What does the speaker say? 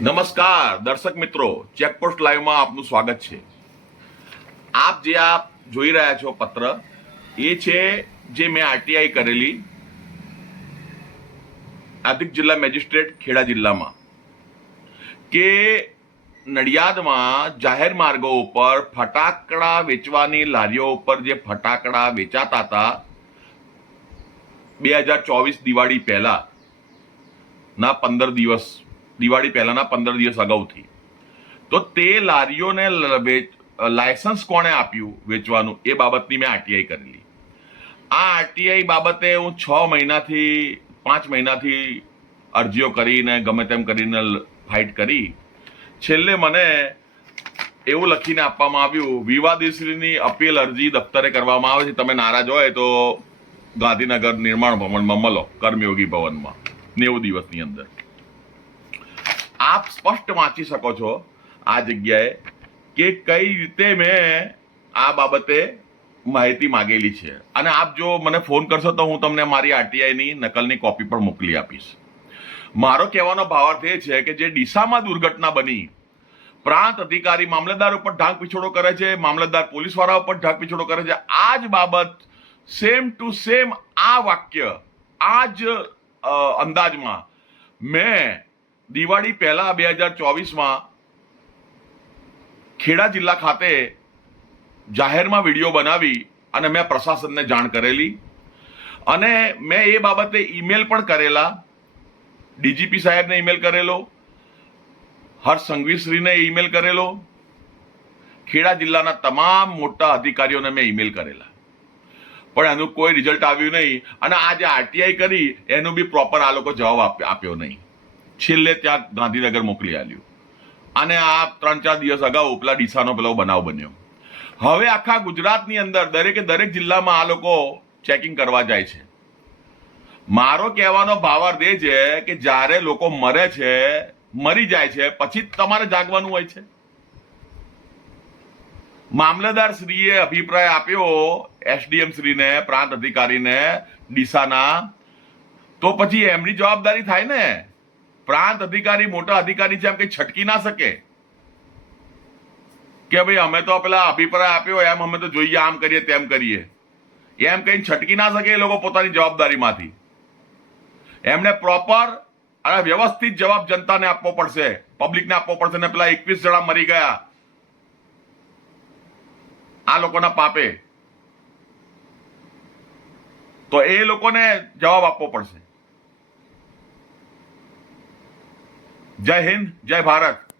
નમસ્કાર દર્શક મિત્રો, ચેકપોસ્ટ લાઈવમાં આપનું સ્વાગત છે। આપ જોઈ રહ્યા છો પત્ર એ છે જે મેં આરટીઆઈ કરેલી અધિક જિલ્લા મેજિસ્ટ્રેટ ખેડા જિલ્લામાં કે નડિયાદમાં જાહેર માર્ગો ઉપર ફટાકડા વેચવાની લારીઓ ઉપર જે ફટાકડા વેચાતા હતા 2024 દિવાળી પહેલા ના 15 દિવસ દિવાળી પહેલાના 15 દિવસ અગાઉથી તો તે લારીઓને લાયસન્સ કોણે આપ્યું વેચવાનું એ બાબતની મેં આરટીઆઈ કરેલી। આ આરટીઆઈ બાબતે હું 6 મહિનાથી 5 મહિનાથી અરજીઓ કરીને ગમે તેમ કરીને ફાઇટ કરી। છેલ્લે મને એવું લખીને આપવામાં આવ્યું, વિવાદીશ્રીની અપીલ અરજી દફતરે કરવામાં આવે છે, તમે નારાજ હોય તો ગાંધીનગર નિર્માણ ભવનમાં મળો, કર્મયોગી ભવનમાં 90 દિવસની અંદર। આપ સ્પષ્ટ વાંચી શકો છો આ જગ્યાએ કે કઈ રીતે મેં આ બાબતે માહિતી માંગેલી છે, અને આપ જો મને ફોન કરશો તો હું તમને મારી આરટીઆઈની નકલની કોપી પણ મોકલી આપીશ। મારો કહેવાનો ભાવાર્થ એ છે કે જે ડીસામાં દુર્ઘટના બની, પ્રાંત અધિકારી મામલતદાર ઉપર ઢાંક પીછોડો કરે છે, મામલતદાર પોલીસવાળા ઉપર ઢાંક પીછોડો કરે છે, આ જ બાબત સેમ ટુ સેમ આ વાક્ય આ જ અંદાજમાં મેં દિવાળી પહેલા 2024માં ખેડા જિલ્લા ખાતે જાહેરમાં વિડીયો બનાવી અને મેં પ્રશાસનને જાણ કરેલી, અને મેં એ બાબતે ઈમેલ પણ કરેલા, ડીજીપી સાહેબને ઈમેલ કરેલો, હર્ષ સંઘવીશ્રીને ઈમેલ કરેલો, ખેડા જિલ્લાના તમામ મોટા અધિકારીઓને મેં ઈમેલ કરેલા, પણ એનું કોઈ રિઝલ્ટ આવ્યું નહીં, અને આ જે આરટીઆઈ કરી એનું બી પ્રોપર આ લોકો જવાબ આપ્યો નહીં। છેલ્લે ત્યાં ગાંધીનગર મોકલી આલ્યું, અને આ 3-4 દિવસ અગાઉ પેલા ડીસાનો પેલો બનાવ બન્યો। હવે આખા ગુજરાતની અંદર દરેક જિલ્લામાં આ લોકો ચેકિંગ કરવા જાય છે। મારો કહેવાનો ભાવાર્થ એ છે કે જ્યારે લોકો મરી જાય છે પછી તમારે જાગવાનું હોય છે। મામલતદાર શ્રીએ અભિપ્રાય આપ્યો એસડીએમ શ્રીને, પ્રાંત અધિકારીને ડીસાના, તો પછી એમની જવાબદારી થાય ને। પ્રાંત અધિકારી મોટા અધિકારી છે, એમ કઈ છટકી ના શકે કે ભાઈ અમે તો પેલા અભિપ્રાય આપ્યો એમ અમે તો જોઈએ, આમ કરીએ તેમ કરીએ, એમ કઈ છટકી ના શકે। એ લોકો પોતાની જવાબદારીમાંથી એમને પ્રોપર અને વ્યવસ્થિત જવાબ જનતાને આપવો પડશે, પબ્લિકને આપવો પડશે। ને પેલા 21 જણા મરી ગયા આ લોકોના પાપે, તો એ લોકોને જવાબ આપવો પડશે। જય હિન્દ, જય ભારત।